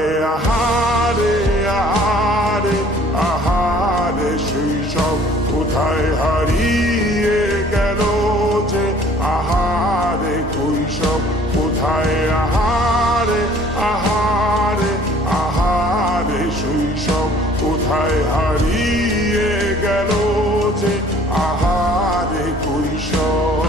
কোথায় আহারে আহারে আহারে শৈশব কোথায় হারিয়ে গেল যে আহারে কৈশব কোথায় আহারে আহারে আহারে শৈশব কোথায় হারিয়ে গেল যে আহারে কৈশব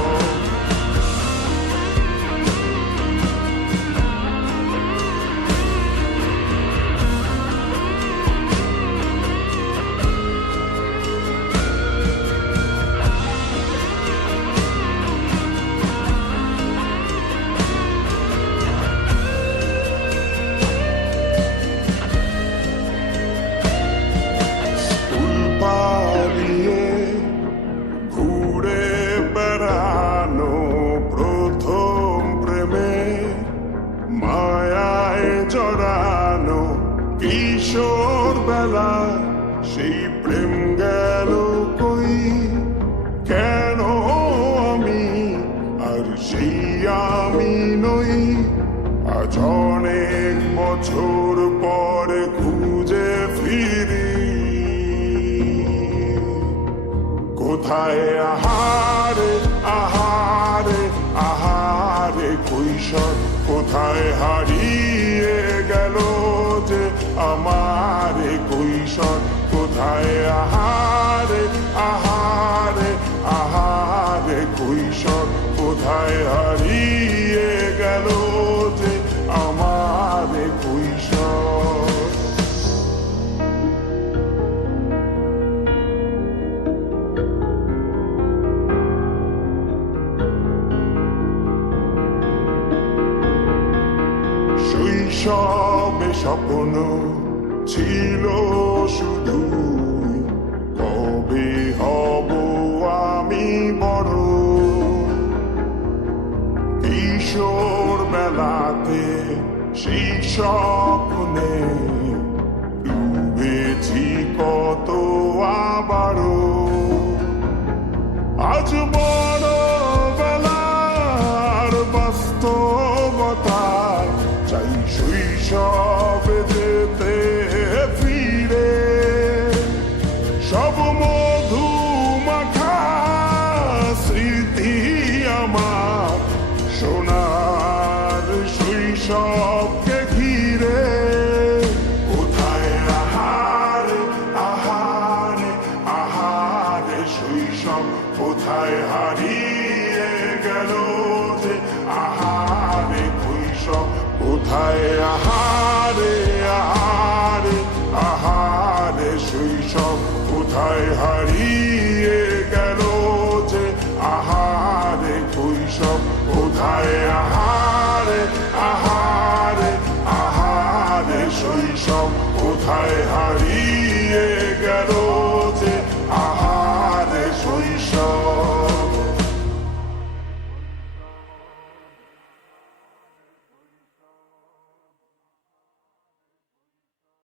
জড়ানো কিশোর বেলা সেই প্রেম গেল কই কেন আমি আর সেই আমি নই আজ অনেক বছর পরে খুঁজে ফিরি কোথায় আহারে আহারে আহারে কৈশোর কোথায় হারিয়ে গেল যে আমারে কৈশোর কোথায় আহারে আহারে আহারে কৈশোর কোথায় হারিয়ে গেল যে আমারে কৈশোর শৈশবে স্বপ্ন ছিল শুধু কবে হব আমি বড় কিশোর বেলাতে সেই স্বপ্নে ডুবেছি কত আবারও আজ বড় বেলার বাস্তবতায় চাই শৈশবে যেতে ফিরে সব মধু মাখা স্মৃতি আমার সোনার শৈশবকে ঘিরে কোথায় আহারে আহারে আহারে শৈশব কোথায় হারিয়ে গেল যে আহারে কৈশব কোথায় আহারে আহারে আহারে শৈশব কোথায় হারিয়ে গেল যে আহারে কৈশব কোথায় আহারে আহারে আহারে শৈশব কোথায় হারিয়ে